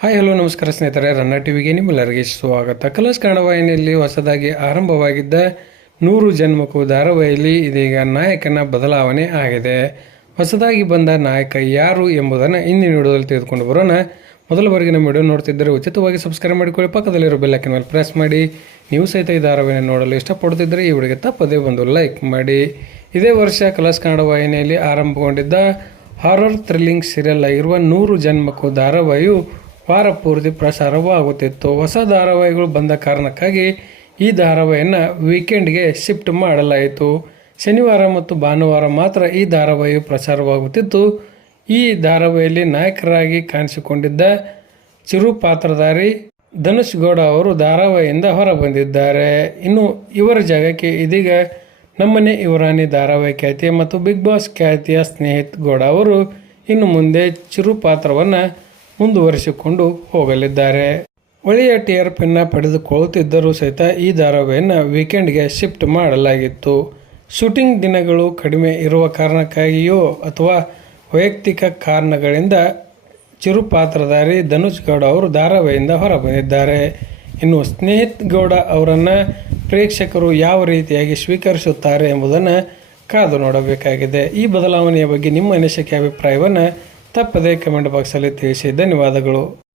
Hi, hello, ನಮಸ್ಕಾರ ಸ್ನೇಹಿತರೆ. ರನ್ನ ಟಿವಿಗೆ ನಿಮ್ಮೆಲ್ಲರಿಗೆ ಸ್ವಾಗತ. ಕಲರ್ಸ್ ಕನ್ನಡ ವಾಹಿನಿಯಲ್ಲಿ ಹೊಸದಾಗಿ ಆರಂಭವಾಗಿದ್ದ ನೂರು ಜನ್ಮಕ್ಕೂ ಧಾರಾವಾಹಿಯಲ್ಲಿ ಇದೀಗ ನಾಯಕನ ಬದಲಾವಣೆ ಆಗಿದೆ. ಹೊಸದಾಗಿ ಬಂದ ನಾಯಕ ಯಾರು ಎಂಬುದನ್ನು ಇಂದಿನ ವಿಡಿಯೋದಲ್ಲಿ ತೆಗೆದುಕೊಂಡು ಬರೋಣ. ಮೊದಲ ಬಾರಿಗೆ ನಮ್ಮ ವಿಡಿಯೋ ನೋಡ್ತಿದ್ದರೆ ಉಚಿತವಾಗಿ ಸಬ್ಸ್ಕ್ರೈಬ್ ಮಾಡಿಕೊಳ್ಳಿ. ಪಕ್ಕದಲ್ಲಿರೋ ಬೆಲ್ಲೈಕನ್ ಮೇಲೆ ಪ್ರೆಸ್ ಮಾಡಿ. ನೀವು ಸಹಿತ ಈ ಧಾರಾವಾಹಿಯನ್ನು ನೋಡಲು ಇಷ್ಟಪಡ್ತಿದ್ದರೆ ಈ ವಿಡಿಯೋಗೆ ತಪ್ಪದೇ ಒಂದು ಲೈಕ್ ಮಾಡಿ. ಇದೇ ವರ್ಷ ಕಲರ್ಸ್ ಕನ್ನಡ ವಾಹಿನಿಯಲ್ಲಿ ಆರಂಭಗೊಂಡಿದ್ದ ಹಾರರ್ ಥ್ರಿಲ್ಲಿಂಗ್ ಸೀರಿಯಲ್ ಆಗಿರುವ ನೂರು ಜನ್ಮಕ್ಕೂ ಧಾರಾವಾಹಿಯು ವಾರ ಪೂರ್ತಿ ಪ್ರಸಾರವಾಗುತ್ತಿತ್ತು ಹೊಸ ಧಾರಾವಾಹಿಗಳು ಬಂದ ಕಾರಣಕ್ಕಾಗಿ ಈ ಧಾರಾವಾಹಿಯನ್ನು ವೀಕೆಂಡ್ಗೆ ಶಿಫ್ಟ್ ಮಾಡಲಾಯಿತು. ಶನಿವಾರ ಮತ್ತು ಭಾನುವಾರ ಮಾತ್ರ ಈ ಧಾರಾವಾಹಿಯು ಪ್ರಸಾರವಾಗುತ್ತಿತ್ತು. ಈ ಧಾರಾವಾಹಿಯಲ್ಲಿ ನಾಯಕರಾಗಿ ಕಾಣಿಸಿಕೊಂಡಿದ್ದ ಚಿರು ಪಾತ್ರಧಾರಿ ಧನುಷ್ ಗೌಡ ಅವರು ಧಾರಾವಾಹಿಯಿಂದ ಹೊರಬಂದಿದ್ದಾರೆ. ಇನ್ನು ಇವರ ಜಾಗಕ್ಕೆ ಇದೀಗ ನಮ್ಮನೆ ಇವರಾನಿ ಧಾರಾವಾಹಿ ಖ್ಯಾತಿಯ ಮತ್ತು ಬಿಗ್ ಬಾಸ್ ಖ್ಯಾತಿಯ ಸ್ನೇಹಿತ್ ಗೌಡ ಅವರು ಇನ್ನು ಮುಂದೆ ಚಿರು ಪಾತ್ರವನ್ನು ಮುಂದುವರಿಸಿಕೊಂಡು ಹೋಗಲಿದ್ದಾರೆ. ಒಳ್ಳೆಯ ಟಿ ಆರ್ ಪಿಯನ್ನು ಪಡೆದುಕೊಳ್ಳುತ್ತಿದ್ದರೂ ಸಹಿತ ಈ ಧಾರಾವಾಹಿಯನ್ನು ವೀಕೆಂಡ್ಗೆ ಶಿಫ್ಟ್ ಮಾಡಲಾಗಿತ್ತು. ಶೂಟಿಂಗ್ ದಿನಗಳು ಕಡಿಮೆ ಇರುವ ಕಾರಣಕ್ಕಾಗಿಯೋ ಅಥವಾ ವೈಯಕ್ತಿಕ ಕಾರಣಗಳಿಂದ ಚಿರು ಪಾತ್ರಧಾರಿ ಧನುಷ್ ಗೌಡ ಅವರು ಧಾರಾವಾಹಿಯಿಂದ ಹೊರಬಂದಿದ್ದಾರೆ. ಇನ್ನು ಸ್ನೇಹಿತ್ ಗೌಡ ಅವರನ್ನು ಪ್ರೇಕ್ಷಕರು ಯಾವ ರೀತಿಯಾಗಿ ಸ್ವೀಕರಿಸುತ್ತಾರೆ ಎಂಬುದನ್ನು ಕಾದು ನೋಡಬೇಕಾಗಿದೆ. ಈ ಬದಲಾವಣೆಯ ಬಗ್ಗೆ ನಿಮ್ಮ ಅನಿಸಿಕೆ, ಅಭಿಪ್ರಾಯವನ್ನು ತಪ್ಪದೇ ಕಮೆಂಟ್ ಬಾಕ್ಸಲ್ಲಿ ತಿಳಿಸಿ. ಧನ್ಯವಾದಗಳು.